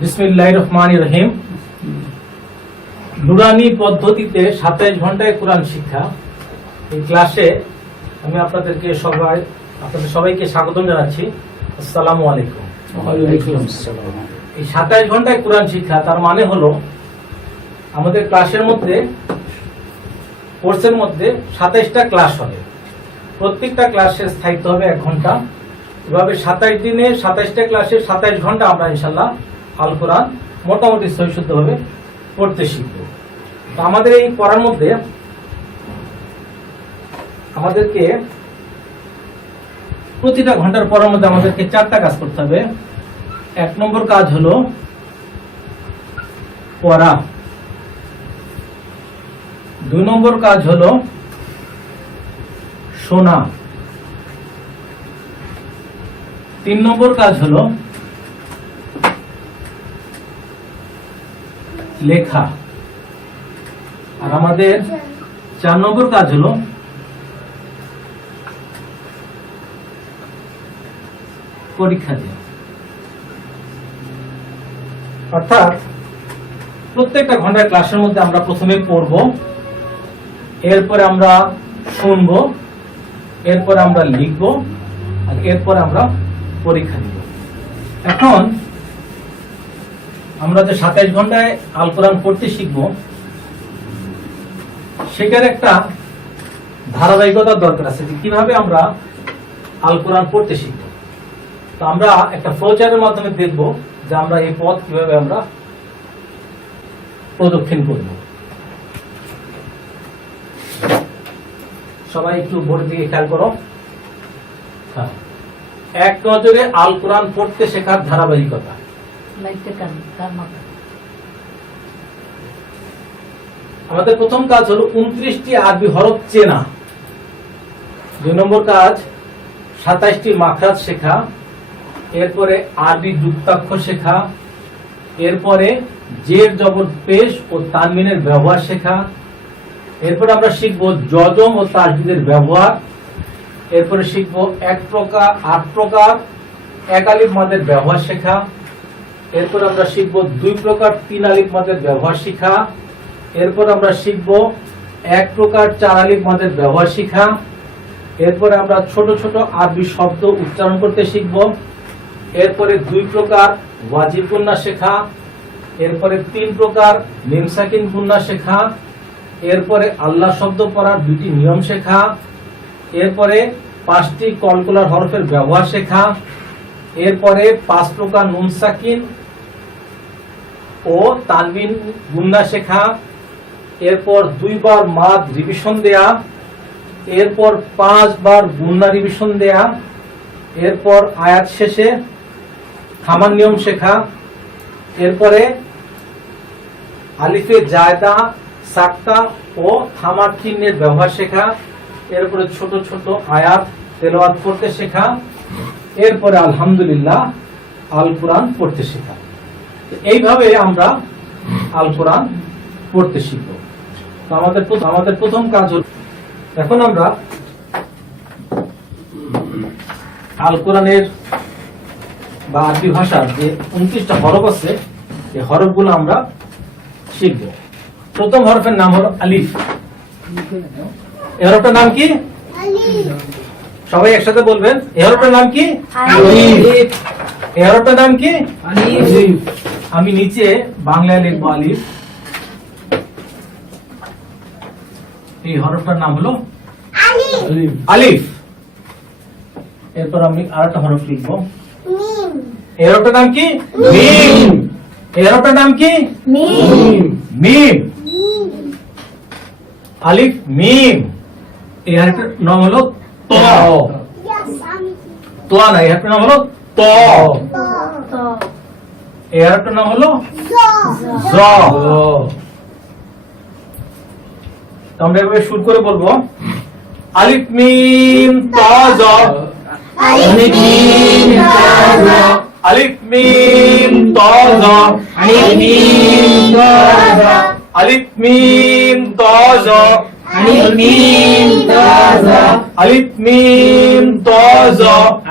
বিসমিল্লাহির রহমানির রহিম। নুরানি পদ্ধতিতে 27 ঘন্টায় কোরআন শিক্ষা, এই ক্লাসে আমি আপনাদের সবাইকে স্বাগত জানাচ্ছি। আসসালামু আলাইকুম। এই 27 ঘন্টায় কোরআন শিক্ষা তার মানে হলো আমাদের ক্লাসের মধ্যে, কোর্সের মধ্যে 27টা ক্লাস হবে। প্রত্যেকটা ক্লাসের স্থায়িত্ব হবে 1 ঘন্টা। এভাবে 27 দিনে 27টা ক্লাসে 27 ঘন্টা আমরা ইনশাল্লাহ আল কোরআন মোটামুটি সহিশুদ্ধভাবে পড়তে শিখব। তো আমাদের এই পড়ার মধ্যে আমাদেরকে প্রতিটা ঘন্টার পড়ার মধ্যে আমাদেরকে 4টা কাজ করতে হবে। 1 নম্বর কাজ হলো পড়া, 2 নম্বর কাজ হলো শোনা, 3 নম্বর কাজ হলো লেখা, আর আমাদের 4 নম্বর কাজ হলো পরীক্ষা দেওয়া। অর্থাৎ প্রত্যেকটা ঘন্টার ক্লাসের মধ্যে আমরা প্রথমে পড়ব, এরপরে আমরা শুনব, এরপরে আমরা লিখব, আর এরপরে আমরা পরীক্ষা দিব। এখন আমরা যে 27 ঘন্টায় আল কোরআন পড়তে শিখব, সেটার একটা ধারাবাহিকতার দরকার আছে যে কিভাবে আমরা আল কোরআন পড়তে শিখব। তো আমরা একটা ফ্লোচার্টের মাধ্যমে দেখব যে আমরা এই পথ কিভাবে আমরা প্রদক্ষিণ করব। সবাই একটু বোর্ডের দিকে খেয়াল করো। হ্যাঁ, এক নজরে আল কোরআন পড়তে শেখার ধারাবাহিকতা। আমাদের প্রথম কাজ হলো 29টি আরবি হরফ চেনা। 2 নম্বর কাজ 27টি মাখরাজ শেখা, এরপরে আরবি যুক্তাক্ষর শেখা, এরপরে জের জবর পেশ ও তানবিনের ব্যবহার শেখা, এরপরে আমরা শিখব জজম ও তাসদীদের ব্যবহার, এরপরে শিখব 8 প্রকার 1 আলিফ মাদের ব্যবহার শেখা, এরপর আমরা শিখব 2 প্রকার 3 আলিফ মাদের ব্যবহার শিখা, এরপর আমরা শিখব 1 প্রকার 4 আলিফ মাদের ব্যবহার শিখা, এরপরে আমরা ছোট ছোট আরবি শব্দ উচ্চারণ করতে শিখব, এরপরে 2 প্রকার ওয়াজিব গুন্না শেখা, এরপরে 3 প্রকার মিম সাকিন গুন্না শেখা, এরপরে আল্লাহ শব্দ পড়ার 2টি নিয়ম শেখা, এরপরে 5টি কলকলার হরফের ব্যবহার শেখা, এরপরে 5 প্রকার নুন সাকিন ও তানবিন গুন্না শেখা, এরপর 2 বার মাদ রিভিশন দেয়া, এরপর 5 বার গুন্না রিভিশন দেয়া, এরপর আয়াত শেষে থামার নিয়ম শেখা, এরপরে আলিফে জায়দা সাক্তা ও থামার চিহ্নের ব্যবহার শেখা, এরপরে ছোট ছোট আয়াত তেলাওয়াত করতে শেখা, এরপরে আলহামদুলিল্লাহ আল কোরআন পড়তে শেখা। এইভাবে আমরা আল কোরআন পড়তে শিখব। তো আমাদের প্রথম কাজ হল, এখন আমরা আল কোরআনের বা আরবি ভাষার যে 29টা হরফ আছে, এই হরফগুলো আমরা শিখব। প্রথম হরফের নাম হলো আলিফ। এই হরফটার নাম কি? সবাই একসাথে বলবেন, এই হরফটার নাম কি? আলিফ। এই হরফটার নাম কি? আলিফ। আমি নিচে বাংলায় লিখব আলিফ। এই হরফটার নাম হলো আলিফ। আলিফ। এরপর আমি আরেকটা হরফ লিখব, মিম। এই হরফটার নাম কি? মিম। এই হরফটার নাম কি? মিম। মিম। আলিফ মিম। এই হরফটার নাম হলো ত। ত না, এই হরফটার নাম হলো ত। এই হরফটার নাম হলো জ। আমরা এভাবে শুরু করে বলবো, আলিফ মিম ত জ। আলিফ মিম ত জ। আলিফ মিম ত জ। আলিফ মিম ত জ। আলিফ মিম ত জ। আলিফ মিম ত জ। আলিফ মিম ত জ।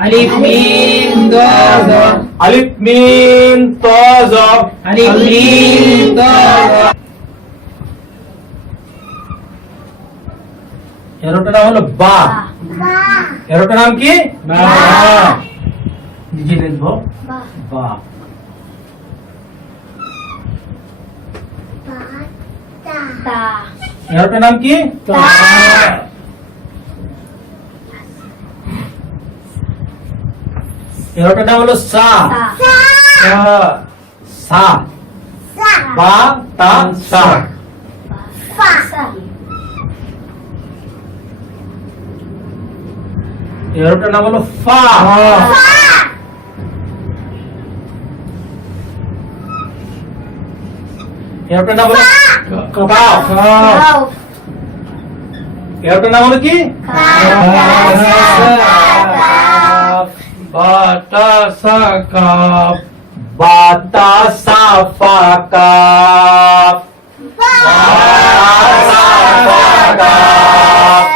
আলিফ মিম ত জ। আলিফ মিম ত জ আলিফ মিম ত এরোটার নাম হলো বা এরোটার নাম কি বা নিজে লিখবো বা এরোটার নাম কি এরোটার নাম হলো সা সা বা তা সা এরোটার নাম হলো ফা এরোটার নাম হলো কাফ এরোটার নাম হলো কি বাতাসা কাপ বাতাসা ফা কাফ বাতাসা ফা কাফ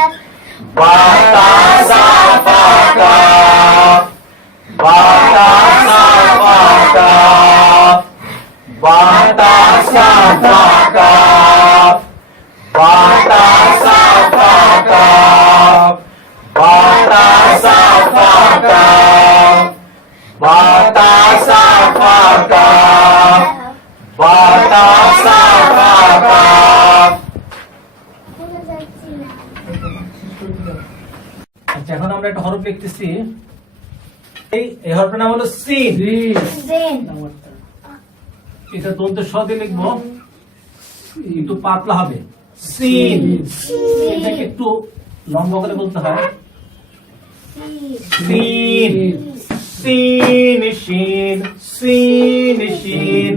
বাতাসা ফা কাফ বাতাসা ফা কাফ বাতাসা ফা কাফ বাতাসা ফা কাফ বাতাসা ফা কাফ বাতাসা ফা কাফ বাতাসা ফা কাফ। আচ্ছা এখন আমরা একটা হরফ লিখতেছি এই হরফের নাম হলো সিন এটা দন্ত স দিয়ে লিখবো একটু পাতলা হবে সিন এটাকে একটু লম্বা করে বলতে হয় সিন সিন শিন সিন শিন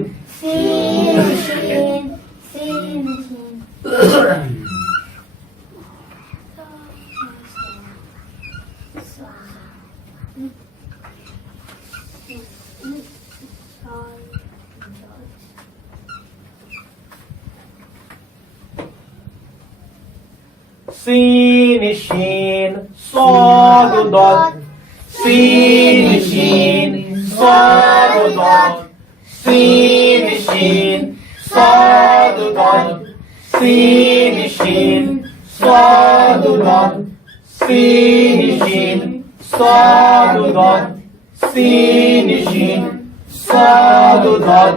sin shin sad dot sin shin sad dot sin shin sad dot sin shin sad dot sin shin sad dot sin shin sad dot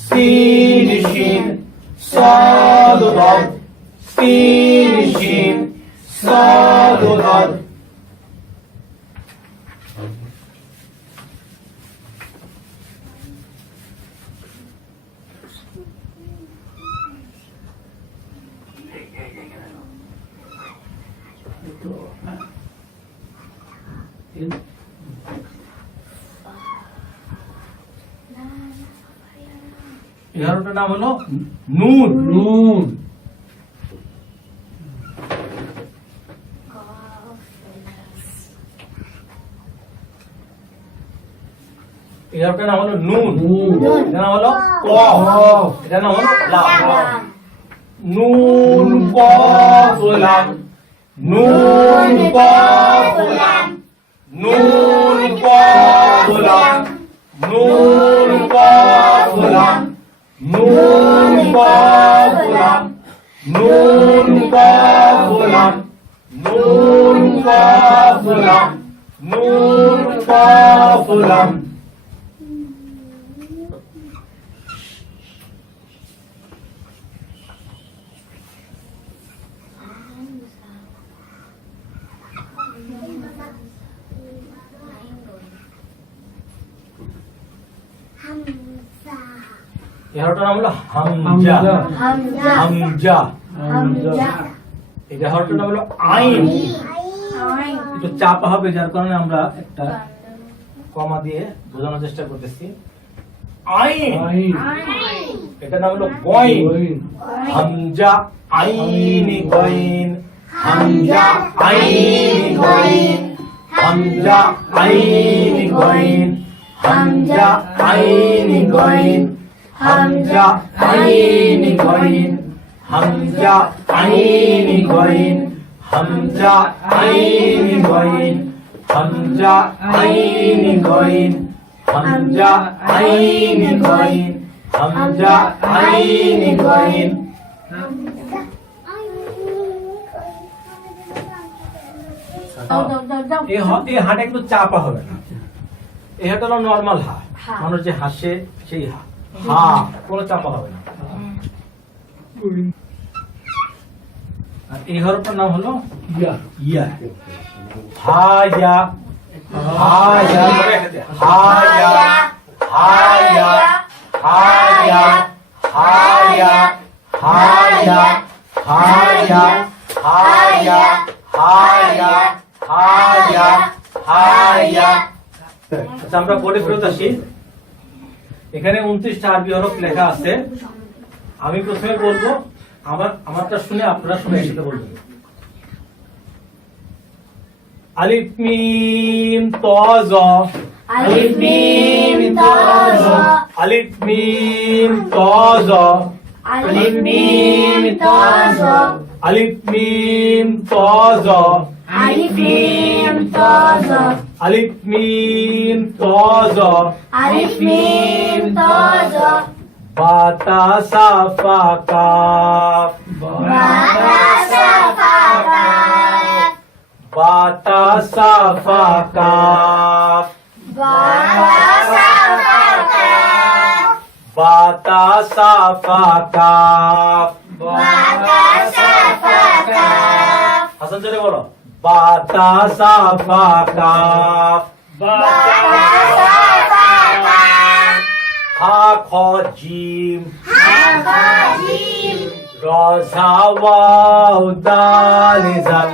sin shin sad dot Sin sadodad এগারোটার নাম হলো নুন নুন এটার নাম হলো নুন এটার নাম হলো কফ এটার নাম হলো লাম নুন কফ লাম নুন কফ লাম নুন কফ লাম নুন কফ লাম নুন কফ লাম নুন কফ লাম নুন কফ লাম নুন কফ লাম এগারোটার নাম হলো হামজা হামজা এগারোটার নাম হলো আইন একটু চাপা হবে যার কারণে আমরা একটা কমা দিয়ে বোঝানোর চেষ্টা করতেছি আইন এটার নাম হলো গইন হামজা আইন গইন হামজা আইন গইন হামজা আইন গইন হামজা আইন গইন হামজা আইন গইন হামজা আইন গইন হামজা আইন গইন হামজা আইন গইন হামজা আইন গইন হামজা আইন গইন এই হাটা একটু চাপা হবে না, এই হাটা হলো নর্মাল হা, মানুষ যে হাসে সেই হা, হা কোনো চাপা হবে না। আর এই হরফটার নাম হলো ইয়া, ইয়া হায়া হায়া হায়া হায়া হায়া হায়া হায়া হায়া হায়া হায়া হায়া হায়া। আচ্ছা আমরা বোর্ডে ফেরত আসি। এখানে 29টা আরবি হরফ লেখা আছে। আমি প্রথমে বলবো, আমারটা শুনে আপনারা শুনে একসাথে বলবেন। আলিফ মিম ত জ আলিফ মিম ত জ আলিফ মিম ত জ আলিফ মিম ত জ আলিফ মিম ত জ আলিফ মিম ত জ আলিফ মিম ত জ আলিফ মিম ত জ বা তা সা ফা কাফ বা তা সা ফা কাফ বা তা সা ফা কাফ বা তা সা ফা কাফ বা তা সা ফা কাফ বা তা সা ফা কাফ হাসান জোরে বলো, বা তা সা ফা কাফ বা তা সা ফা কাফ হা খ জিম হা খা জিম র ঝা ওয়াও দাল জাল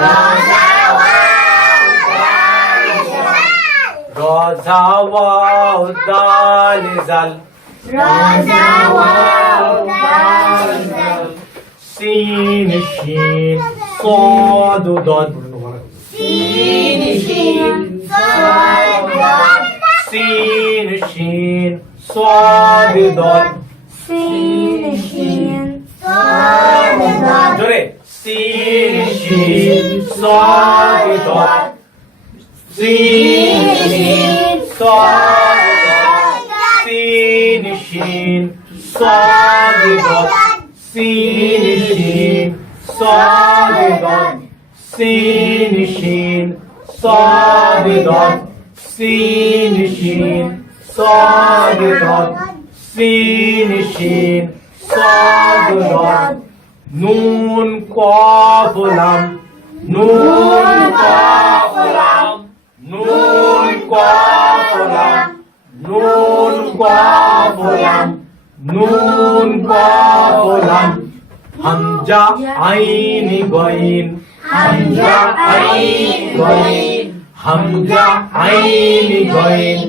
রা জা ওয়াও দাল জাল র ঝা ওয়াও দাল জাল রা জা ওয়াও দাল জাল সিন শিন صاد ضاد سين شين صاد ضاد سين شين صاد ضاد سين شين صاد ضاد জোরে সিন শিন صاد ضاد সিন শিন صاد ضاد সিন শিন صاد ضاد سين شين صاد ضاد سين شين صاد ضاد سين شين صاد ضاد سين شين صاد ضاد نون قاف لام نون قاف لام نون قاف لام نون قاف لام نون قاف لام হামজা আইন গইন হামজা আইন গইন হামজা আইন গইন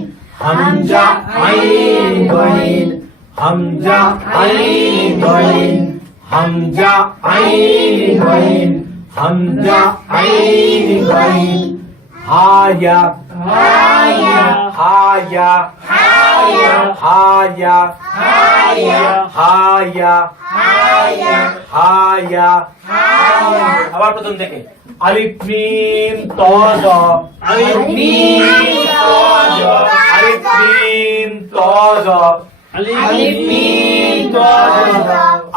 হামজা আইন গইন হামজা আইন গইন হামজা আইন গইন হামজা আইন গইন হায়া হায়া হায়া হায়া হায়া হায়া হায়া হায়া হায়া হায়া আবার প্রথম থেকে আলিফ মিম ত জ আলিফ মিম ত জ আলিফ মিম ত জ আলিফ মিম ত জ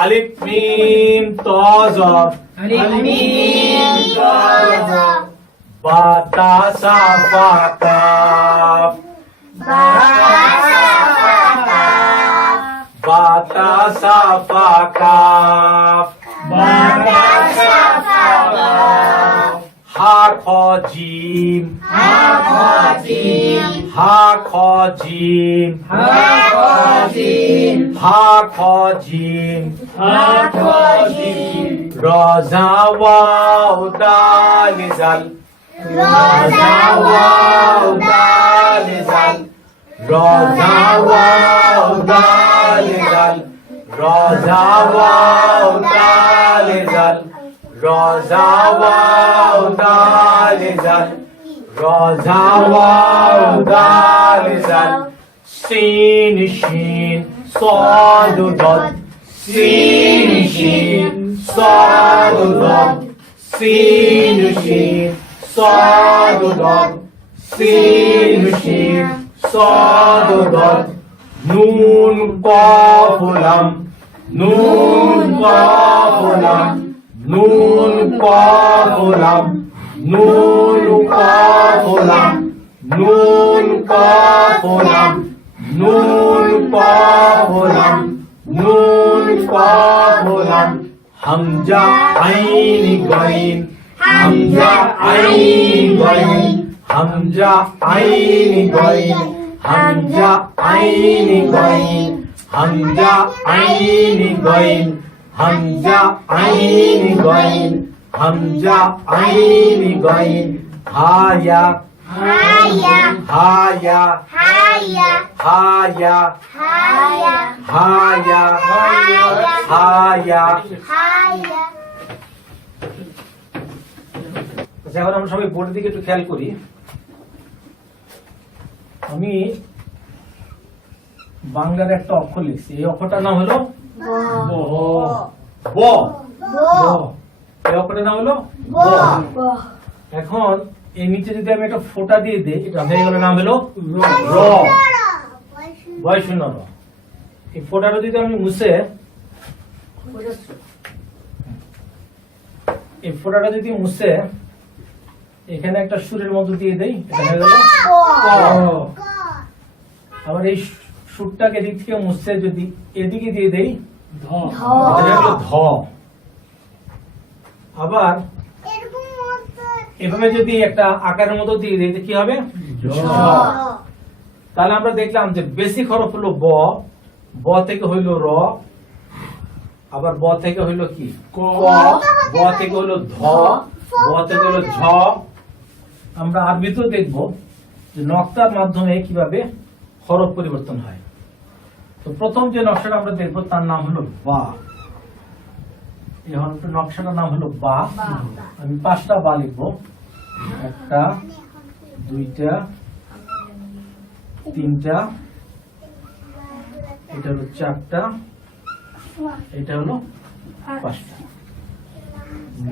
আলিফ মিম ত জ আলিফ মিম ত জ বা তা সা ফা কাফ বা তা সা ফা কাফ বা তা সা ফা কাফ বা তা সা ফা কাফ হা খ জিম হা খ জিম হা খ জিম হা খ জিম হা খ জিম হা খ জিম র ঝা ওয়াও দাল জাল রা জা ওয়াও দাল জাল র ঝা ওয়াও দাল জাল র ঝা ওয়াও দাল জাল র ঝা ওয়াও দাল জাল র ঝা ওয়াও দাল জাল সিন শিন صاد ضاد سين شين صاد ضاد سين شين صاد ضاد سين شين صاد ضاد نون قاف لام نون قاف لام نون قاف لام نون قاف لام نون قاف لام نون قاف لام نون قاف لام হামজা আইন গাইন হামজা আইন গাইন হামজা আইন গাইন হামজা আইন গাইন হামজা আইন গাইন হামজা আইন গাইন হামজা আইন গাইন হায়া Haya. হায়া Haya. হায়া Haya. হায়া হায়া Haya. আচ্ছা, এখন আমরা সবাই বোর্ডের দিকে একটু খেয়াল করি। আমি বাংলার একটা অক্ষর লিখছি, এই অক্ষরটার নাম হলো ব। ব। এই অক্ষরটার নাম হলো ব। এখন এই নিচে যদি আমি একটা ফোঁটা দিয়ে দিই, এটা হয়ে গেল নাম হলো র। বয় শূন্য র। এই ফোঁটাটা যদি আমি মুছে, এই ফোঁটাটা যদি মুছে এখানে একটা সুরের মতো দিয়ে দেই, এটা হয়ে গেল ক। আবার এই সুরটাকে এদিক থেকে মুছে যদি এদিকে দিয়ে দেই, এটা হয়ে গেল ধ। আবার এভাবে যদি একটা আকারের মতো দিয়ে দিই, কি হবে? ঝ। তাহলে আমরা দেখলাম যে বেসিক হরফ হলো ব, ব থেকে হইল র, আবার ব থেকে হইল কি ক, ব থেকে হইল ধ, ব থেকে হইল ঝ। আমরা আরবিতেও দেখব যে নকশার মাধ্যমে কিভাবে হরফ পরিবর্তন হয়। তো প্রথম যে নকশাটা আমরা দেখব তার নাম হলো বা। এই হরফের নকশাটার নাম হলো বা। আমি 5টা বা লিখবো, 1টা 2টা 3টা, এটা হলো 4টা, এটা হলো 5টা।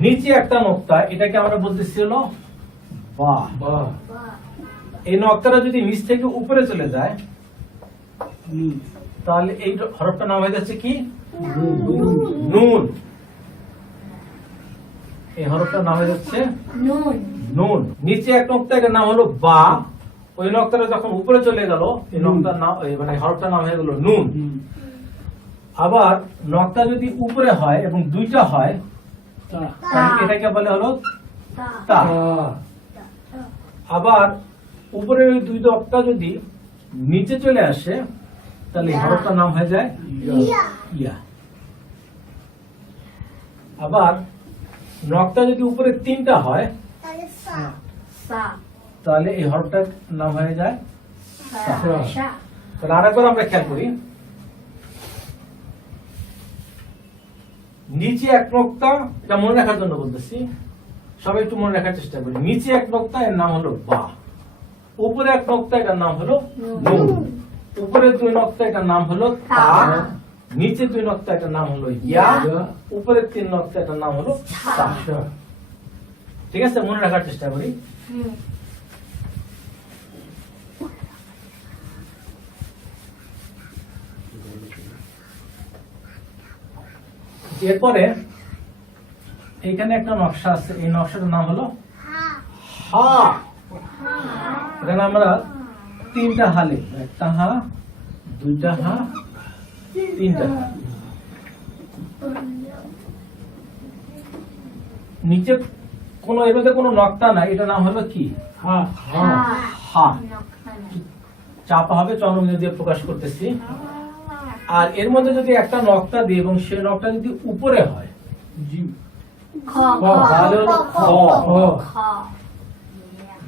নিচে একটা নকতা, এটাকে আমরা বলতেছি হলো বা। এই নকতাটা যদি নিচ থেকে উপরে চলে যায় তাহলে এই হরফটার নাম হয়ে যাচ্ছে কি নুন। এই হরফটার নাম হয়ে যাচ্ছে নুন। নিচে এক নকতা, এটার নাম হলো বা। ওই নকতাটা যখন উপরে চলে গেল, এই নকতার নাম মানে হরফটার নাম হয়ে গেল নুন। আবার নকতা যদি উপরে হয় এবং 2টা হয়, তাহলে এটাকে বলে হলো তা। আবার উপরে ওই 2 নকতা যদি নিচে চলে আসে, তাহলে এই হরফটার নাম হয়ে যায় ইয়া। আবার নকতা যদি উপরে 3টা হয়, তাহলে এই হরফটার নাম হয়ে যায় সা। তাহলে আরেকবার আমরা খেয়াল করি, নিচে এক নকতা, এটা মনে রাখার জন্য বলতেছি, সবাই একটু মনে রাখার চেষ্টা করি। নিচে এক নকতা, এর নাম হলো বা। উপরে এক নকতা, এটার নাম হলো নুন। উপরে 2 নকতা, এটার নাম হলো তা। নিচে 2 নকতা, এটার নাম হলো ইয়া। উপরে 3 নকতা, এটার নাম হলো সা। ঠিক আছে, মনে রাখার চেষ্টা করি। এরপরে এইখানে একটা নকশা আছে, এই নকশাটার নাম হলো হা। এখানে আমরা 3টা হা লিখবো, 1টা হা, 2টা হা, 3টা হা। নিচে কোনো এটাতে কোনো নকতা নাই, এটা নাম হলো কি হা। চাপা হবে, চন্দ্রবিন্দু দিয়ে প্রকাশ করতেছি। আর এর মধ্যে যদি একটা নকতা দিই এবং সেই নকটা যদি উপরে হয়, তাহলে হলো খ।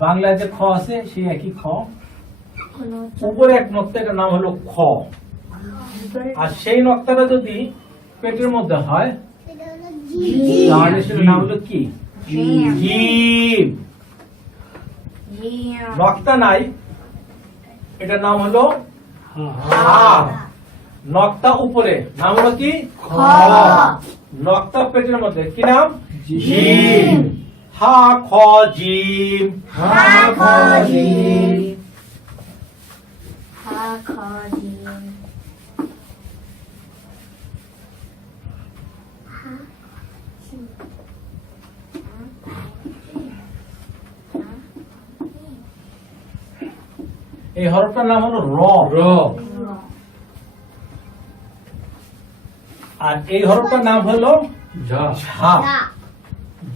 বাংলায় যে খ আছে সেই একই খ। উপরে এক নকতা, এটার নাম হলো খ। আর সেই নকতাটা যদি পেটের মধ্যে হয়, তাহলে সেটার নাম হলো কি জিম। নকতা নাই, এটার নাম হলো হা। নকতা উপরে, নাম হলো কি খ। নকতা পেটের মধ্যে, কি নাম জিম। হা খ জিম। খ জিম এই হরফটার নাম হলো র। র আর এই হরফটার নাম হলো ঝা ঝা।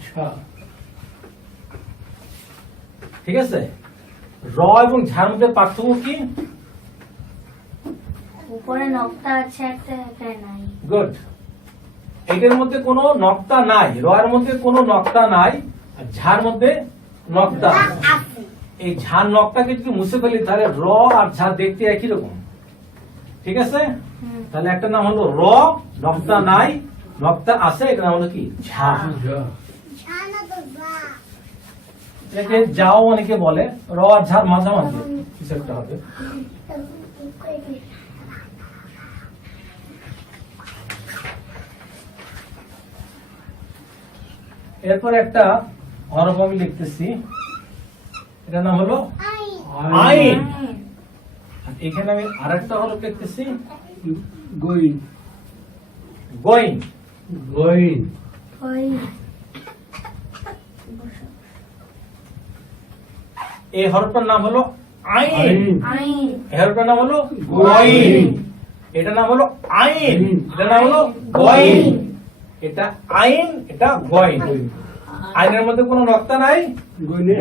ঝা ঠিক আছে, র এবং ঝার মধ্যে পার্থক্য কি? উপরে নকটা আছে একটা, এটা নাই। গুড। এটার মধ্যে কোনো নক্তা নাই, র এর মধ্যে কোনো নক্তা নাই, আর ঝার মধ্যে নক্তা আছে। এই ঝার নকটাকে যদি মুছে ফেলি তাহলে র আর ঝা দেখতে একই রকম। ঠিক আছে, তাহলে একটা নাম হলো র, নক্তা নাই, নক্তা আছে, এটা নাম হলো কি? ঝা। ঝা এটাকে যাও অনেকে বলে, র আর ঝার মাঝামাঝি কিছু একটা হবে। এরপর একটা হরফ আমি লিখতেছি, এটার নাম হলো আইন। আর এখানে আমি আরেকটা হরফ লিখতেছি গইন গইন। গইন ওই এই হরফটার নাম হলো আইন। আইন এই হরফটার নাম হলো গইন। এটা নাম হলো আইন, এটা নাম হলো গইন। এটা আইন, এটা গইন। আইনের মধ্যে কোনো নক্তা নাই,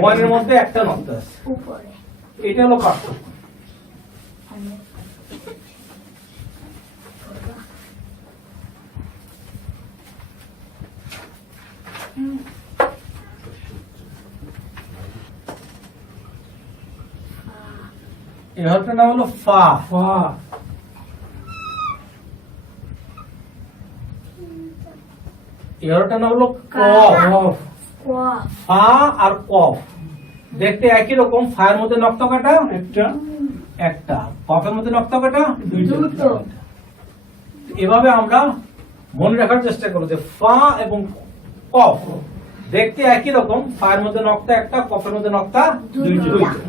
গইনের মধ্যে একটা নক্তা আছে। উপরে এটা হলো পার্থক্য। এই হরফটার নাম হলো ফা। ফা এই হরফটার নাম হলো কফ। কফ কফ ফা আর কফ দেখতে একই রকম। ফায়ের মধ্যে নক্তা কাটা একটা একটা, কফের মধ্যে নক্তা কাটা দুইটা দুটো এভাবে আমরা মনে রাখার চেষ্টা করব যে ফা এবং কফ দেখতে একই রকম। ফায়ের মধ্যে নক্তা একটা, কফের মধ্যে নক্তা দুইটা দুইটা।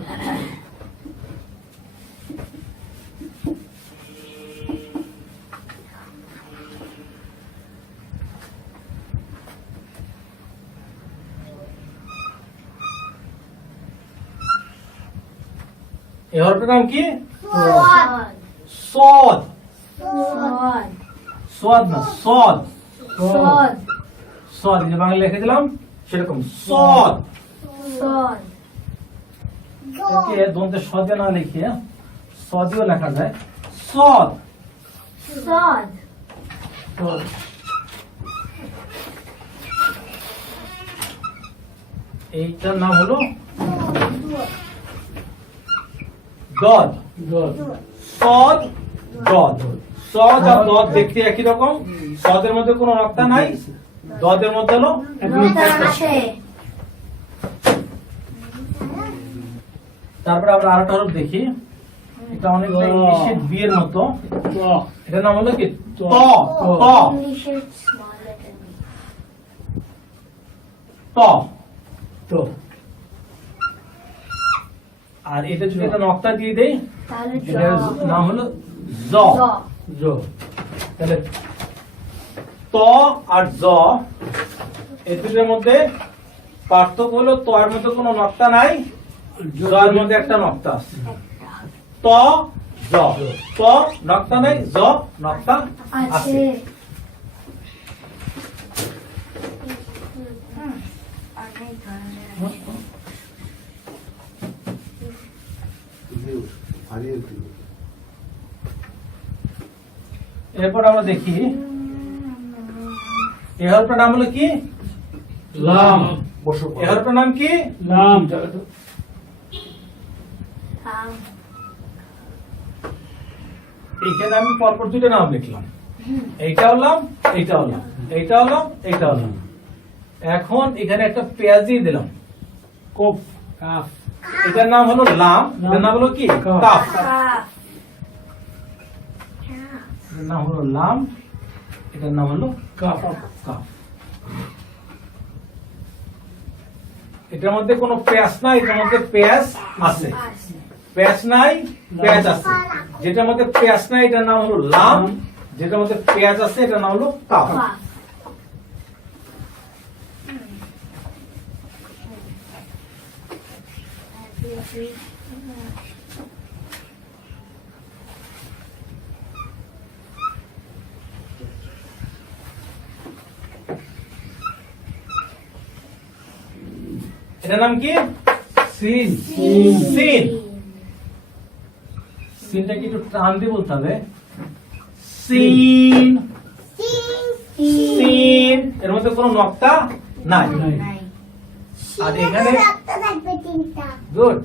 এই হরফটার নাম কি? সদ। সদ সদ না, সদ। সদ সদ এই যে বাংলা লিখে দিলাম সেরকম সদ। সদ একে দন্তে সদে না লিখে সদিও লেখা যায়। সদ। সদ এইটার নাম হলো দদ। দদ সদ দদ। সদ আর দদ দেখতে একই রকম। সদের মধ্যে কোনো নক্তা নাই, দদের মধ্যে হলো নকটা আছে। তারপরে আমরা আরেকটা হরফ দেখি, এটা অনেকটা ইংলিশের বিয়ের মতো। ত এটার নাম হলো কি? ত। ত ইংলিশের স্মল লেটার ত। তো আর এটা যদি একটা নক্তা দিয়ে দেই তাহলে জ এটার নাম হলো জ। জ জ তাহলে ত আর জ এই দুটোর মধ্যে পার্থক্য হলো ত এর মধ্যে কোনো নক্তা নাই, জ এর মধ্যে একটা নক্তা আছে। ত জ, ত নক্তা নাই, জ নক্তা আছে। আছে। অনেক ধরনের আছে। এরপর আমরা দেখি এই হরফটার নাম হলো কি? লাম এই হরফটার নাম কি? লাম থাম এইখানে আমি পরপর দুটো নাম লিখলাম, এইটা হলাম, এইটা হলাম, এইটা হলাম, এইটা হলাম। এখন এখানে একটা পেঁয়াজ দিয়ে দিলাম, কফ কাফ এটার নাম হলো লাম, এটার নাম হলো কি? কাফ। কাফ। কাফ এটার নাম হলো লাম, এটার নাম হলো কাফ কাফ। এটার মধ্যে কোনো পেঁয়াজ না, এটার মধ্যে পেঁয়াজ আছে। আছে। প্যাচ নাই প্যাচ আছে, যেটার মধ্যে প্যাচ নাই এটার নাম হলো লাম, যেটার মধ্যে প্যাচ আছে এটার নাম হলো কাফ। এটার নাম কি? সিন সিন। সিনটা কি একটু টান দিয়ে বলতে হবে, সিন সিন। এর মধ্যে কোনো নক্তা নাই। আর এখানে গুড,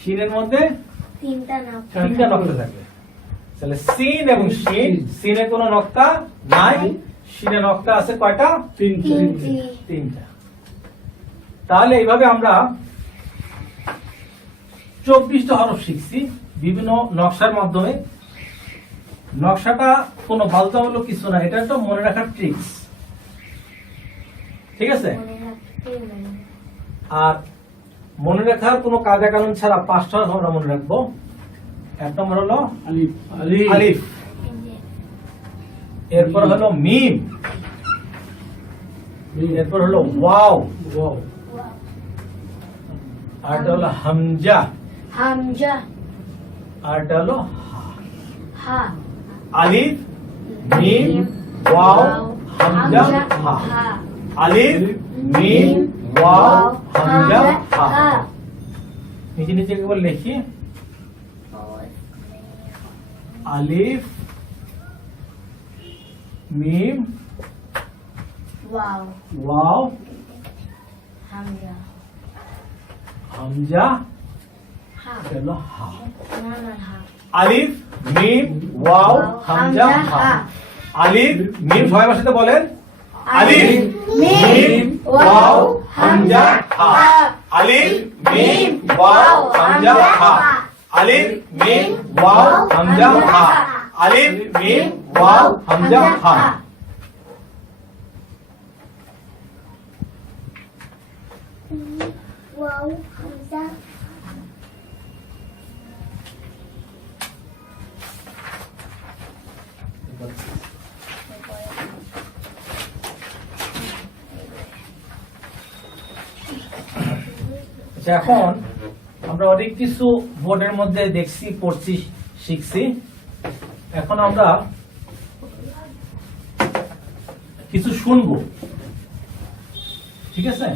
সিনের মধ্যে তিনটা নক্তা থাকবে। তাহলে সিন এবং শিন, সিনে কোনো নক্তা নাই, শিনে নক্তা আছে কয়টা? তিনটা। তাহলে এইভাবে আমরা 24টা হরফ শিখছি বিভিন্ন নকশার মাধ্যমে। নকশাটা কোনো বাধ্যতামূলক কিছু না, এটা একটা মনে রাখার ট্রিক্স, ঠিক আছে? আর মনে রাখার কোনো কায়দা কানুন ছাড়া 5টা হরফ আমরা মনে রাখবো। এক নম্বর হলো আলিফ আলিফ, এরপর হলো মিম, এরপর হলো ওয়াও, ওয়াও আর এটা হলো হামজা, হামজা আর এটা হলো হা আলিফ মিম ওয়াও হামজা হা। আলিফ মিম ওয়াও হামজা হা। নিচে নিচে একবার লিখি, আলিফ মিম ওয়াও ওয়াও হামজা হামজা হা হলো হা। নরমাল হা আলিফ মিম ওয়াও হামজা হা। আলিফ মিম সবাই আমার সাথে বলেন, আলিফ মিম ওয়াও হামজা হা। আলিফ মিম ওয়াও হামজা হা। আলিফ মিম ওয়াও হামজা হা। আলিফ মিম ওয়াও হামজা হা। ওয়াও হামজা আচ্ছা, এখন আমরা অনেক কিছু বোর্ডের মধ্যে দেখছি, পড়ছি, শিখছি। এখন আমরা কিছু শুনবো, ঠিক আছে?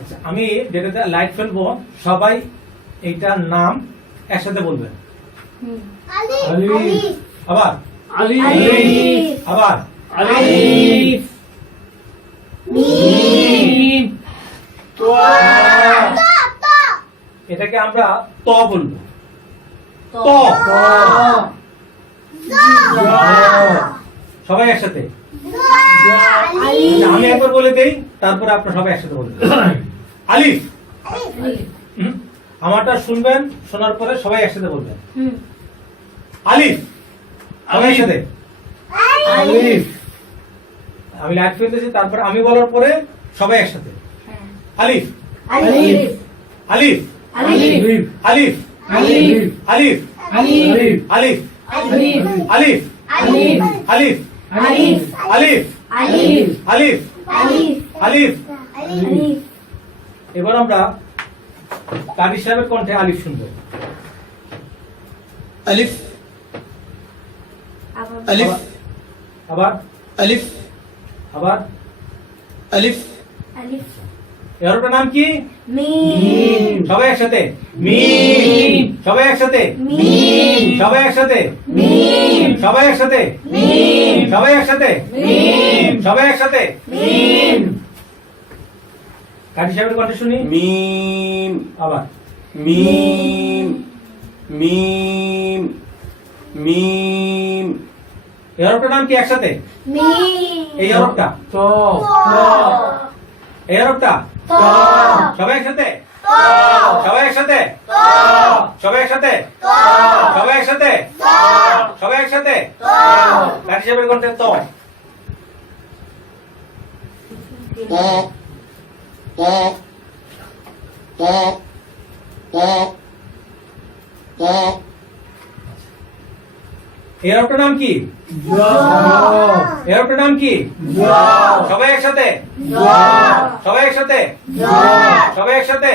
আচ্ছা, আমি যেটাতে লাইট ফেলবো সবাই এইটার নাম একসাথে বলবেন। আলিফ আবার আলিফ আবার আলিফ মিম তোয়া এটাকে আমরা ত বলবো। ত, সবাই একসাথে। আচ্ছা, আমি একবার বলে দেই, তারপরে আপনারা সবাই একসাথে বলবেন। আলিফ। আমারটা শুনবেন, শোনার পরে সবাই একসাথে বলবেন। আলিফ। সবাই একসাথে। আলিফ আমি লাইট ফেলতেছি, তারপরে আমি বলার পরে সবাই একসাথে। আলিফ আলিফ আলিফ আলিফ আলিফ আলিফ আলিফ আলিফ আলিফ আলিফ আলিফ আলিফ আলিফ আলিফ আলিফ আলিফ আলিফ আলিফ আলিফ। আলিফ এবার আমরা কারি সাহেবের কণ্ঠে আলিফ শুনবো। ألف আবার ألف আবার ألف আবার ألف আলিফ এর নাম কি? মিম সবাই একসাথে। মিম। সবাই একসাথে। মিম সবাই একসাথে। মিম সবাই একসাথে। মিম সবাই একসাথে। মিম সবাই একসাথে। মিম কারি সাহেবের কণ্ঠে শুনি। ميم আবার ميم ميم ميم এই হরফটার নাম কি একসাথে? মিম এই হরফটা, ত এই হরফটা ত সবাই একসাথে। ত সবাই একসাথে সবাই একসাথে সবাই একসাথে সবাই একসাথে কাঠি সাহেবের কণ্ঠে তো এরটার নাম কি এরটার নাম কি সবাই একসাথে সবাই একসাথে সবাই একসাথে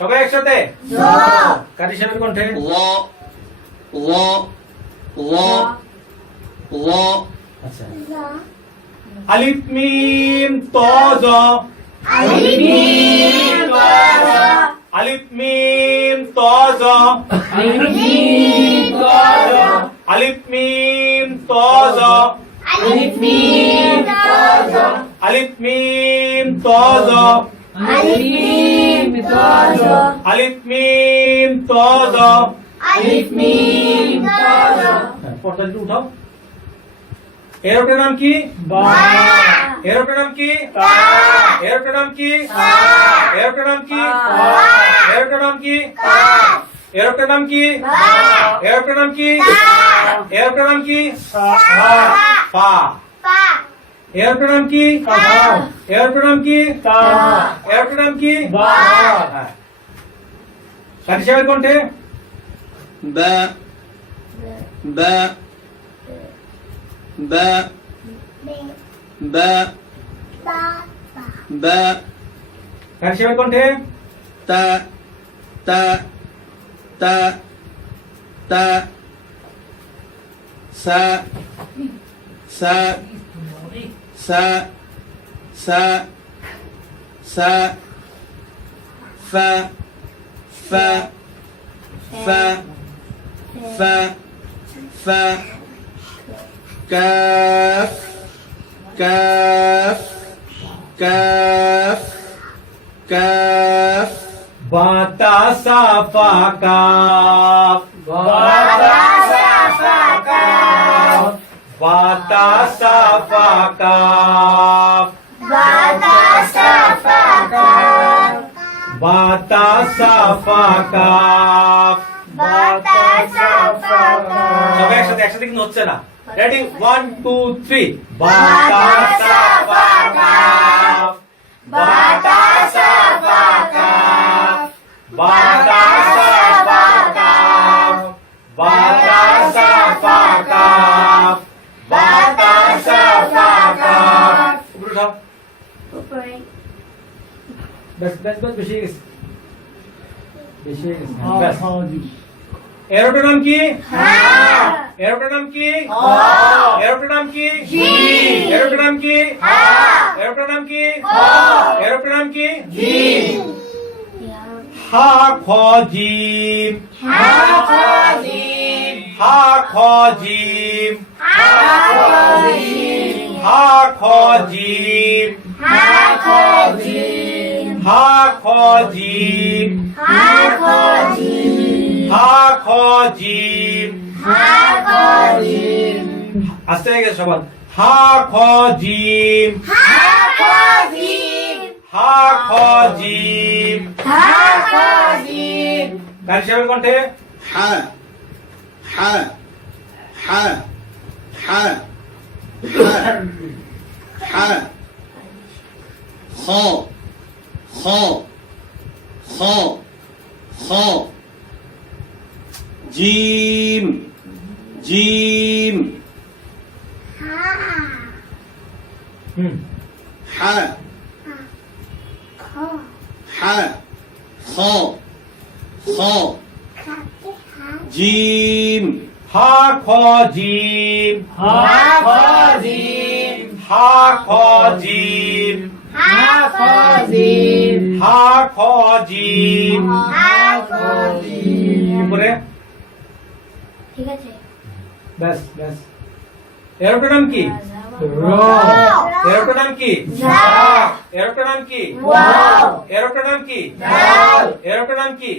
সবাই একসাথে কাঠি সাহেবের কণ্ঠে আচ্ছা আলিফ মিম ত জ আলিফ মিম ত জ আলিফ মিম ত জ আলিফ মিম ত জ আলিফ মিম ত জ পড়তে একটু উঠাও এরটার নাম কি এরটার নাম কি এরটার নাম কি এরটার নাম কি এরটার নাম কি এরটার নাম কি এরটার নাম কি এরটার নাম কি পা এরটার নাম কি এরটার নাম কি এরটার নাম কি কাঠি সাহেবের কণ্ঠে ba ba ba ba ba কাঠি সাহেবের কণ্ঠে ta ta ta ta sa sa sa sa sa fa fa fa fa fa kaf kaf kaf kaf বাতাসা ফাকাফ বাতাসা ফাকাফ বাতাসা ফাকাফ বাতাসা ফাকাফ বাতাসা ফাকাফ সবাই একসাথে একসাথে কিন্তু হচ্ছে না রেডি 1 2 3 বাতাসা ফাকাফ বাতাসা ফাকাফ বাতাসা ফাকাফ বাতাসা ফাকাফ বাতাসা ফাকাফ উপরে উঠাও বেশ বেশ বেশ বেশি গেছে বেশি গেছে বেশ এরোটার নাম কি এরোটার নাম কি এরোটার নাম কি এরোটার নাম কি এরোটার নাম কি এরোটার নাম কি হা খ জিম হা খ জিম হা খ জিম হা খ জিম হা খ জিম হা খ জিম হা খ জিম আস্তে হয়ে গেছে সবার হা খ জিম হা খ জিম কাঠি সাহেবের কণ্ঠে ha ha ha ha ha ha kho kho kho kho jim jim ha ha kho kho jim হা খ জিম হা খ জিম হা খ জিম হা খ জিম হা খ জিম উপরে ঠিক আছে ব্যাস ব্যাস এরোটার নাম কি এরোটার নাম কি এরোটার নাম কি এরোটার নাম কি এরোটার নাম কি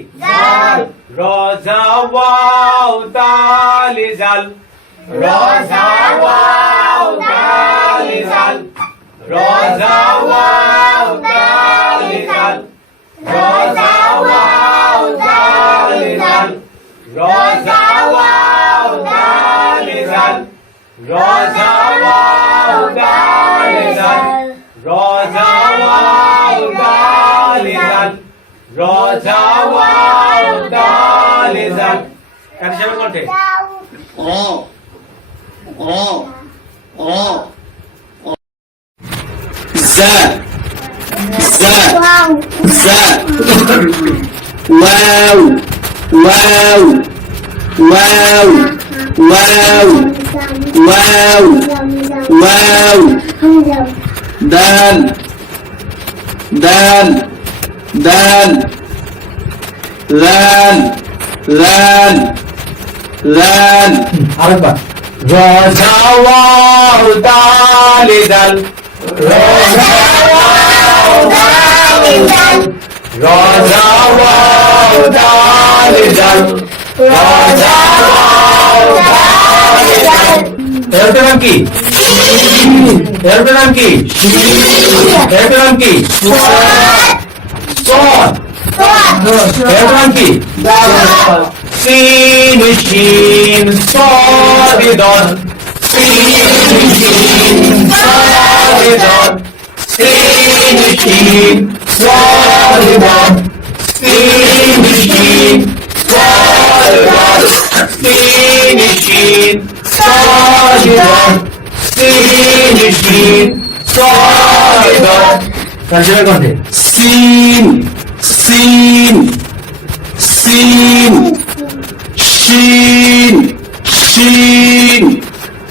রজা ওয়াও দাল জাল রজা ওয়াও দাল জাল রজা ওয়াও দাল জাল Roja wow dalizan. Roja wow dalizan. কার হিসাবে কণ্ঠে অ অ অ জা জা জা wow wow wow wow wow wow দাল দাল দাল লাল লাল লাল আরেকবার রোজা ওয়াও দালিজাল রোজা ওয়াও দালিজাল রোজা ওয়াও দালিজাল রোজা ওয়াও দালিজাল এর নাম কি এর নাম কি এর নাম কি সদ এর নাম কি Sin shin solidon. Sin shin solidon. Sin shin solidon. Sin shin solidon. Sin shin solidon. Sin shin solidon. Kaçıra konti. sin sin sin shin shin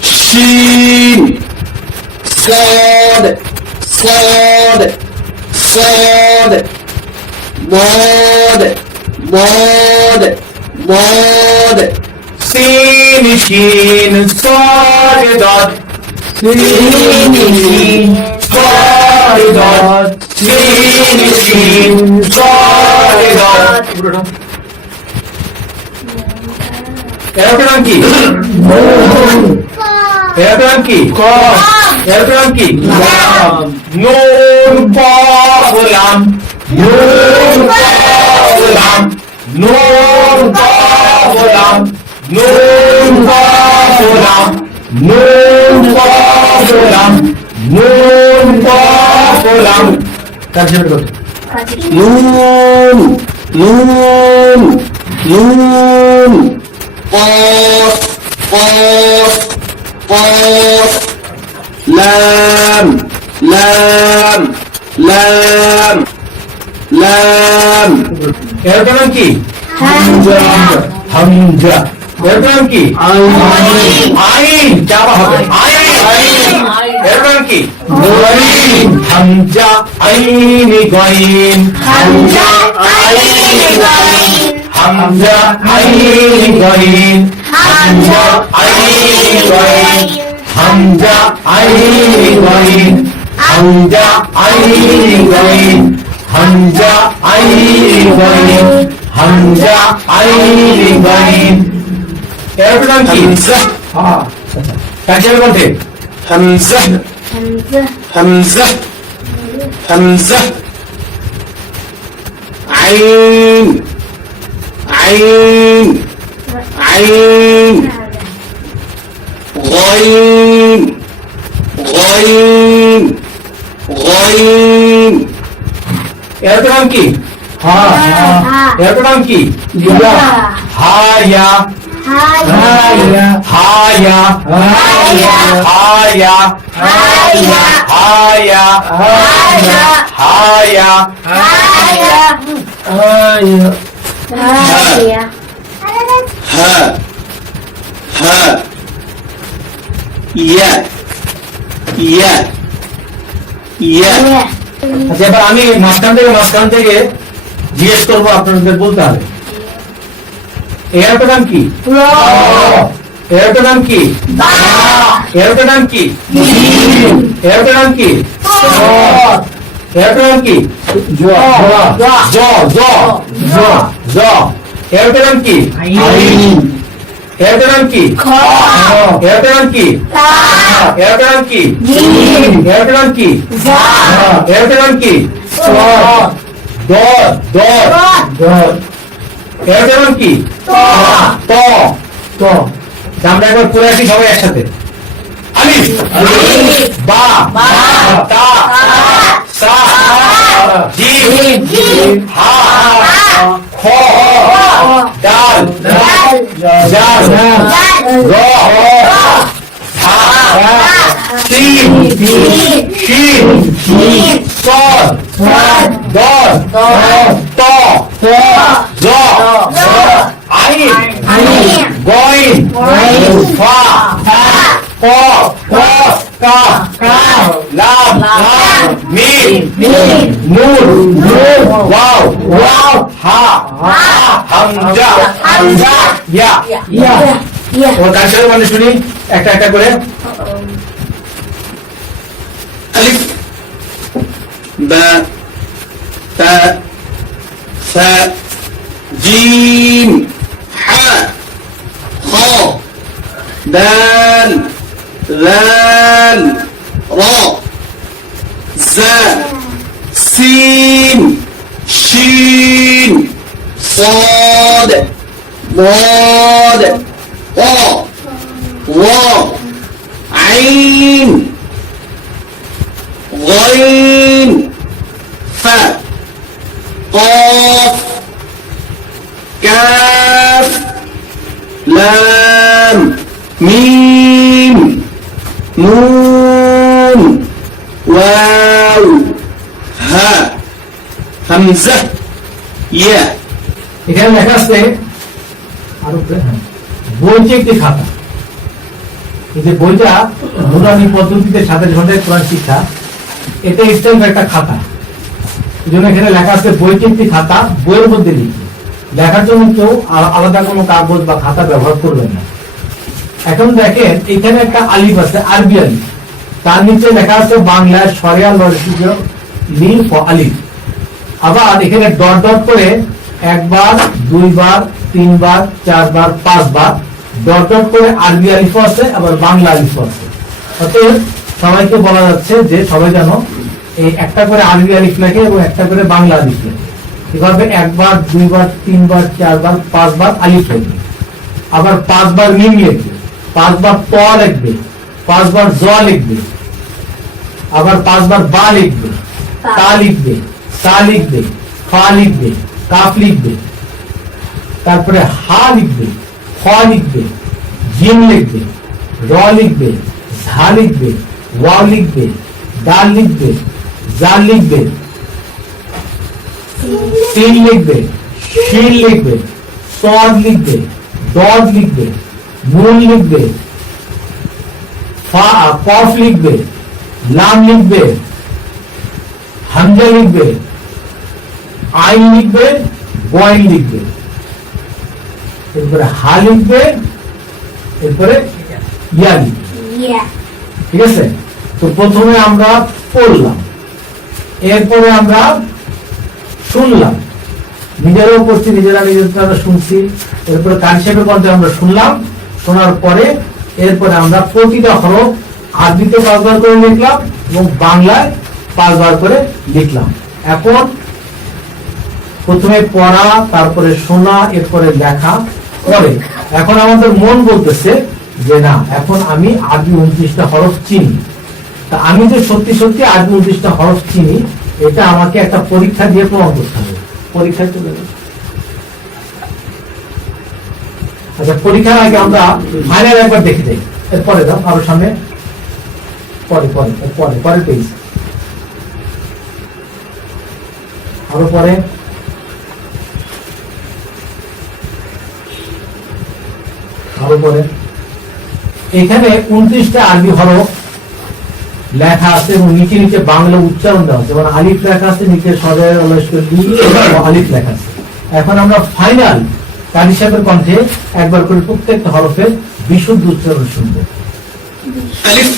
shin sad sad sad bod bod bod Sin shin solidon. Sin shin solidon. Sin shin solidon. এর নাম কি এর নাম কি এর নাম কি নুন পাবলাম নুন পাবলাম নুন পাবলাম নুন পাবলাম নুন পাবলাম নুন পাবলাম কার জন্য করতে nun nun nun qaf qaf qaf lam lam lam lam এর নাম কি হামজা হামজা এর নাম কি আইন চাপা হবে আইন এর নাম কি গইন হামজা আইন গইন হামজা আইন গইন হামজা আইন গইন হামজা আইন গইন হামজা আইন গইন হামজা আইন গইন হামজা আইন গইন হামজা আইন গইন এর নাম কি হ্যাঁ কাজে বলতে hamzah Hamza hamzah hamzah ain ain ain ghain ghain ghain এর নাম কি হ্যাঁ এর নাম কি হায়া হায়া হায়া হায়া হায়া হায়া হায়া হায়া হায়া হায়া হায়া ha ha ya ya ya আচ্ছা এবার আমি মাঝখান থেকে জিজ্ঞেস করবো আপনাদের বলতে হবে এর নাম কি এর নাম কি এর নাম কি এর নাম কি এর নাম কি জ জ জ জ জ এর নাম কি এর নাম কি এর নাম কি এর নাম কি এর নাম কি এর নাম কি দ দ দ এর নাম কি ত ত আমরা একবার পড়ে আসি সবাই একসাথে আলিফ বা বা তা সা জিম হা খ ডাল জাল র হা সিন শিন সদ দর ত জ আইন গইন ফা ক কা লাম মিম নুন ওয়াও হা হামজা ইয়া ও তার সাথে মানে শুনি একটা একটা করে ألف باء تاء ثاء جيم حاء خاء دال ذال راء زاء سين شين صاد ضاد طاء واو عين غين فاء قاف كاف لام ميم نون واو ها همزة ياء এখানে লেখা আছে আরো বইটি একটি খাতা এই যে বইটা নুরানি পদ্ধতিতে 27 ঘন্টায় কোরআন শিক্ষা এটা ইসলাম একটা খাতা এই জন্য এখানে লেখা আছে বইটি একটি খাতা বইয়ের মধ্যে লিখি লেখার জন্য কেউ আলাদা কোনো কাগজ বা খাতা ব্যবহার করবেন না এখন দেখেন এখানে একটা আলিফ আছে আরবি আলিফ তার নিচে লেখা আছে বাংলায় শরিয়া লরসিজ লিফ ও আলিফ আবার এখানে ডট ডট করে একবার দুইবার তিনবার চারবার পাঁচবার ডট ডট করে আরবি আলিফ আছে আবার বাংলা আলিফ আছে অতএব সবাইকে বলা যাচ্ছে যে সবাই যেন এই একটা করে আরবি আলিফ লেখে এবং একটা করে বাংলা আলিফ লেখে এভাবে একবার দুইবার তিনবার চারবার পাঁচবার আলিফ লিখবে আবার পাঁচবার মিম লিখবে পাঁচবার ত লিখবে পাঁচবার জ লিখবে আবার পাঁচবার বা লিখবে তা লিখবে সা লিখবে ফা লিখবে কাফ লিখবে তারপরে হা লিখবে খ লিখবে জিম লিখবে র লিখবে ঝা লিখবে ওয়াও লিখবে ডাল লিখবে জাল লিখবে সিন লিখবে শিন লিখবে সদ লিখবে দদ লিখবে নুন লিখবে কফ লিখবে লাম লিখবে হামজা লিখবে আইন লিখবে বয়ন লিখবে এরপরে হা লিখবে এরপরে ইয়া লিখবে ঠিক আছে তো প্রথমে আমরা পড়লাম এরপরে আমরা শুনলাম নিজেরাও পড়ছি নিজেরা নিজেরা শুনছি এরপরে কারি সাহেবের মধ্যে আমরা শুনলাম শোনার পরে এরপরে আমরা প্রতিটা হরফ আরবিতে 5 বার করে লিখলাম এবং বাংলায় 5 বার করে লিখলাম এখন প্রথমে পড়া তারপরে শোনা এরপরে লেখা পরে এখন আমাদের মন বলতেছে যে না এখন আমি আরবি 29টা হরফ চিনি তা আমি যে সত্যি সত্যি আরবি 29টা হরফ চিনি এটা আমাকে একটা পরীক্ষা দিয়ে প্রমাণ করতে হবে পরীক্ষা চলে যাবে আচ্ছা পরীক্ষার আগে আমরা ফাইনাল একবার দেখে যাই এরপরে দাও আরো সামনে পরে পরে পরে পরে পেজ আরো পরে আরো পরে এখানে 29টা আরবি হরফ লেখা আছে এবং নিচে নিচে বাংলা উচ্চারণ দেওয়া আছে যেমন আলিফ লেখা আছে নিচে সদয় আলিফ লেখা আছে এখন আমরা ফাইনাল কারি সাহেবের কণ্ঠে একবার করে প্রত্যেকটা হরফের বিশুদ্ধ উচ্চারণ শুনবো ألف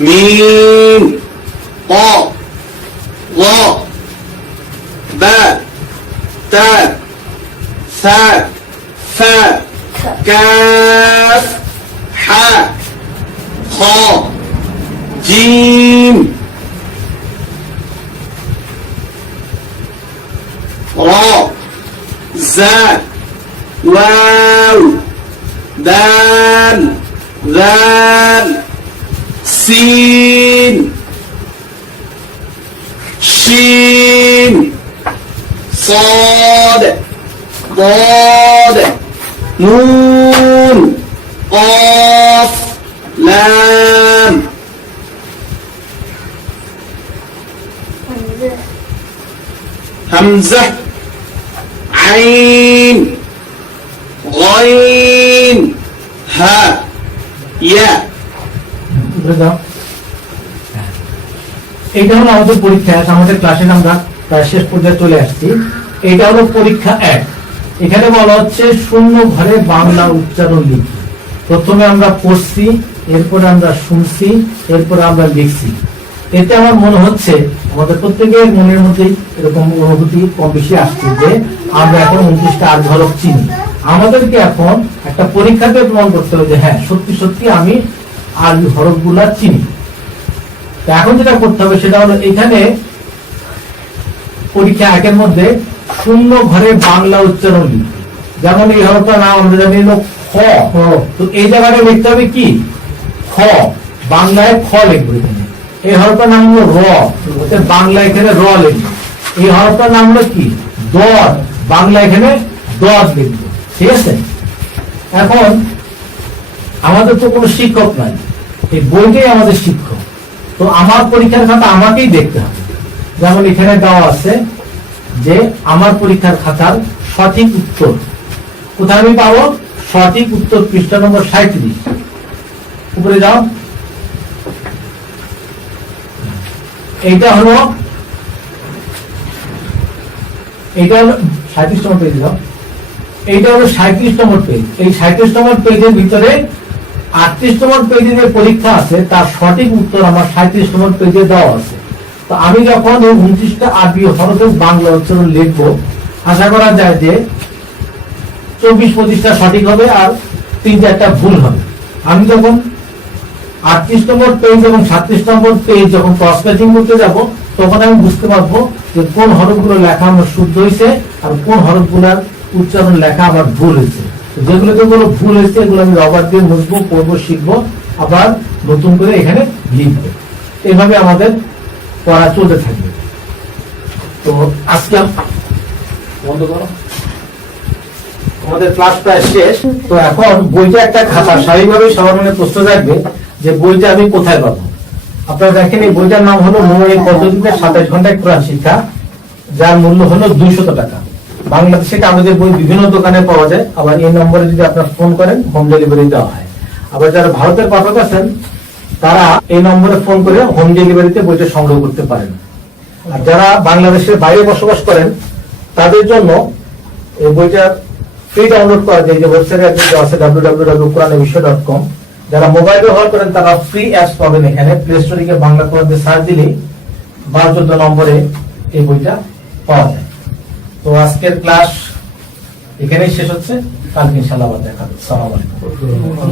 ميم طاء ظاء باء تاء ثاء فاء كاف حاء خاء جيم راء زاء واو دال ذال সিন শিন صاد ضاد نون قاف لام همزة عين غين ها يا বুঝে দাও। এইটা হলো আমাদের পরীক্ষা এক। আমাদের ক্লাসে আমরা প্রায় শেষ পর্যায়ে চলে আসছি। এটা হলো পরীক্ষা 1। এখানে বলা হচ্ছে শূন্য ঘরে বাংলা উচ্চারণ লিখি। প্রথমে আমরা পড়ছি, এরপরে আমরা শুনছি, এরপরে আমরা লিখছি। এতে আমার মনে হচ্ছে আমাদের প্রত্যেকের মনের মধ্যে এরকম অনুভূতি কম বেশি আসছে যে আমরা এখন 29টা আরবি হরফ চিনি। আমাদেরকে এখন একটা পরীক্ষাতে প্রমাণ করতে হবে যে হ্যাঁ সত্যি সত্যি আমি আরবি হরফগুলা চিনি। তো এখন যেটা করতে হবে সেটা হলো এখানে পরীক্ষা 1 এর মধ্যে শূন্য ঘরে বাংলা উচ্চারণ লিখি। যেমন এই হরফটার নাম আমরা জানি হলো খ। তো এই জায়গাটা লিখতে হবে কি খ, বাংলায় খ লিখবো। এখানে এই হরফটার নাম হলো র, বাংলা এখানে র লিখবো। এই হরফটার নাম হলো কি দর, বাংলা এখানে দর লিখবো। ঠিক আছে। এখন আমাদের তো কোনো শিক্ষক নাই, এই বইটাই আমাদের শিক্ষক। তো আমার পরীক্ষার খাতা আমাকেই দেখতে হবে। যেমন এখানে দেওয়া আছে যে আমার পরীক্ষার খাতার সঠিক উত্তর কোথায় আমি পাবো? সঠিক উত্তর পৃষ্ঠা নম্বর 37। উপরে যাও। এইটা হলো 37 নম্বর পেজ। যাও। এইটা হলো 37 নম্বর পেজ। এই 37 নম্বর পেজের ভিতরে 38 নম্বর পেজে যে পরীক্ষা আছে তার সঠিক উত্তর আমার 37 নম্বর পেজে দেওয়া আছে। তো আমি যখন এই 29টা আরবি হরফের বাংলা উচ্চারণ লিখবো, আশা করা যায় যে 24-25টা সঠিক হবে আর 3-4টা ভুল হবে। আমি যখন 38 নম্বর পেজ এবং 37 নম্বর পেজ যখন ক্রস ম্যাচিং করতে যাব, তখন আমি বুঝতে পারবো যে কোন হরফগুলো লেখা আমার শুদ্ধ হয়েছে আর কোন হরফগুলোর উচ্চারণ লেখা আমার ভুল হয়েছে। যেগুলো ভুল হয়েছে এগুলো আমি রবার দিয়ে মুছবো, পড়বো, শিখবো, আবার নতুন করে এখানে লিখবো। এইভাবে আমাদের পড়া চলতে থাকবে। তো আজকে বন্ধ করো, আমাদের ক্লাস প্রায় শেষ। তো এখন বইটা একটা খাতা, স্বাভাবিকভাবেই সবার মনে প্রশ্ন থাকবে যে বইটা আমি কোথায় পাবো। আপনারা দেখেন এই বইটার নাম হলো নুরানি পদ্ধতিতে 27 ঘন্টায় কোরআন শিক্ষা, যার মূল্য হলো 200 টাকা। বাংলাদেশে কাগজের বই বিভিন্ন দোকানে পাওয়া যায়। আবার এই নম্বরে যদি আপনারা ফোন করেন হোম ডেলিভারি দেওয়া হয়। আবার যারা ভারতের পাঠক আছেন তারা এই নম্বরে ফোন করে হোম ডেলিভারিতে বইটা সংগ্রহ করতে পারেন। আর যারা বাংলাদেশের বাইরে বসবাস করেন তাদের জন্য এই বইটা ফ্রি ডাউনলোড করা যায়। যে ওয়েবসাইটে আছে www.quranebishoy.com। যারা মোবাইল ব্যবহার করেন তারা ফ্রি অ্যাপস পাবেন। এখানে প্লে স্টোরে গিয়ে বাংলা কোরআন দিয়ে সার্চ দিলেই 12-14 নম্বরে এই বইটা পাওয়া যায়। তো আজকের ক্লাস এখানেই শেষ হচ্ছে। কালকে ইনশাআল্লাহ আবার দেখা হবে। আসসালামু আলাইকুম।